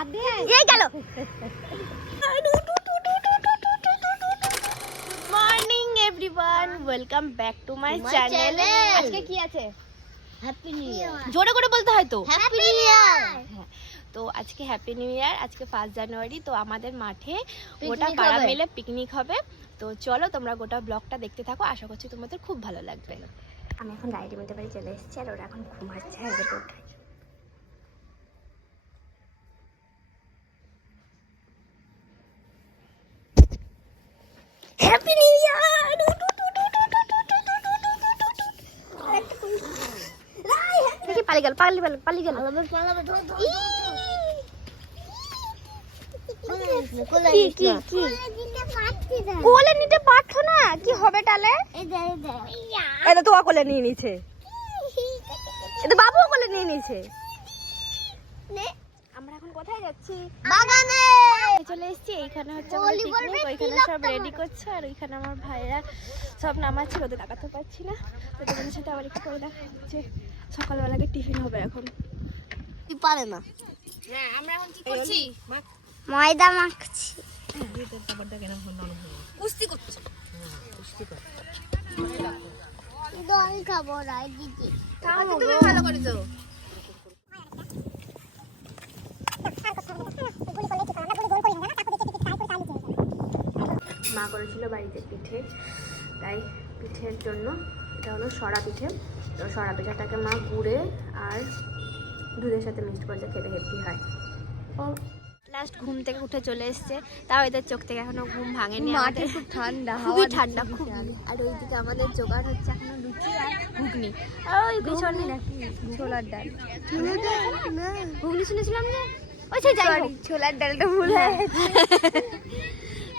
এই গেল। Morning everyone welcome back to my channel আজকে কি আছে? হ্যাপি নিউ ইয়ার জোরে করে বলতে হয় তো? হ্যাপি নিউ ইয়ার তো আজকে হ্যাপি নিউ ইয়ার আজকে ফার্স্ট জানুয়ারি তো আমাদের মাঠে গোটা পাড়া। মিলে পিকনিক হবে। তো চলো তোমরা গোটা ব্লগটা দেখতে থাকো। আশা করছি তোমাদের খুব ভালো লাগবে। আমি এখন ডায়েরি মধ্যে বাড়ি চলে এসেছি আর ওরা এখন ঘুমাচ্ছে। আগে হ্যাপি নিউ ইয়ার দেখি পালিয়ে গেল পালিয়ে গেল পালিয়ে গেল কি কি কি কোলে নিতে পারছ না কি হবে তাহলে এটা তো কোলে নিয়ে নিছে এটা বাবুও কোলে নিয়ে নিছে আমরা এখন কোথায় যাচ্ছি বাগানে চলে এসেছি। এইখানে হচ্ছে পিকনিক ওইখানে সব রেডি করছে আর ওইখানে আমার ভাইরা সব নামাচ্ছে ওদের তাকাতে পারছি না। তো তোমাদের সাথে আবার একটু করে দেখা হচ্ছে। সকালবেলাকে টিফিন হবে এখন। তুই পারে না। আমরা এখন কি করছি? ময়দা মাখছি। কুস্তি করছি। দই খাব রাই দিদি তাহলে তুমি ভালো করেছ মা করেছিল বাড়িতে পিঠে। তাই পিঠের জন্য এটা হলো সরা পিঠে। তো সরা পিঠাটাকে মা গুড়ে আর দুধের সাথে মিক্সড করে খেতে হেভি হয়। ও লাস্ট ঘুম থেকে উঠে চলে এসছে। তাও এদের চোখ থেকে এখনও ঘুম ভাঙেনি আমাদের। খুব ঠান্ডা খুবই ঠান্ডা খুব আর ওইদিকে আমাদের জোগাড় হচ্ছে এখনও লুচি আর ঘুগনি। আর ওই পিছনে। ছোলার ডাল? ঘুগনি শুনেছিলাম যে ওই সেই যাই ছোলার ডালটা ভুল হয়ে।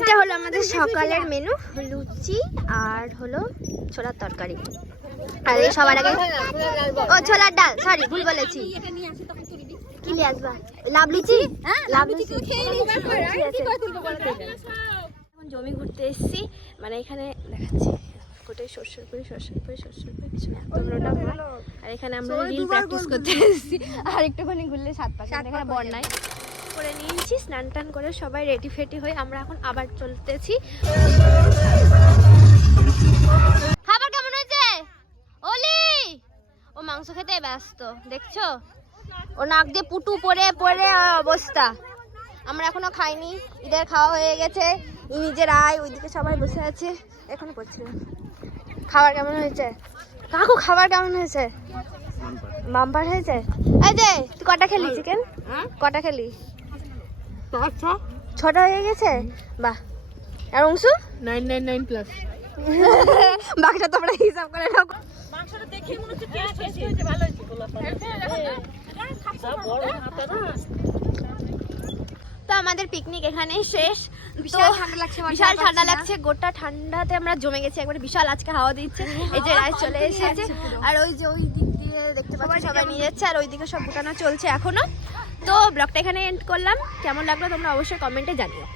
এইটা হলো আমাদের সকালের মেনু লুচি আর হলো ছোলার তরকারি। আর এই সবার আগে ও ছোলার ডাল সরি ভুল বলেছি। কি নিয়ে আসবা? লাভ লুচি? লাভ লুচি এখন জমি ঘুরতে এসেছি মানে এখানে দেখাচ্ছি গোটাই সর্ষের পুরি সর্ষের পুরি সর্ষের পুরি পিছনে এত আর এখানে আমরা রিল প্র্যাকটিস করতে এসেছি। আর একটুখানি ঘুরলে সাত পাকে এখানে বন্যায় করে নিয়েছি স্নান টান করে সবাই রেডি ফেটি হয়ে আমরা এখন আবার চলতেছি। খাবার কেমন হয়েছে? ওলি ও মাংস খেতে ব্যস্ত দেখছ? ও নাক দিয়ে পুটু পরে পরে অবস্থা। আমরা এখনও খাইনি ঈদের খাওয়া হয়ে গেছে নিজের আয় ওইদিকে সবাই বসে আছে এখনও করছিলাম খাবার কেমন হয়েছে? কাকু খাবার কেমন হয়েছে? বাম্পার। হয়েছে? এই যে তুই কটা খেলি চিকেন কটা খেলি? ছটা হয়ে গেছে? বাহ। আর Anshu? Nine nine nine plus বাকিটা তোমরা হিসাব করে নাও। তো আমাদের পিকনিক এখানে শেষ। বিশাল ঠান্ডা লাগছে, বিশাল ঠান্ডা লাগছে গোটা ঠান্ডাতে আমরা জমে গেছি। একবারে বিশাল আজকে হাওয়া দিচ্ছে। এই যে রায় চলে এসেছে। আর ওই যে ওই দিক দিয়ে দেখতে পাচ্ছি সবাই নিয়ে যাচ্ছে। আর ওইদিকে সব গুটানো চলছে এখনও। তো ব্লগটা এখানে এন্ড করলাম। কেমন লাগল তোমরা অবশ্যই কমেন্টে জানিও।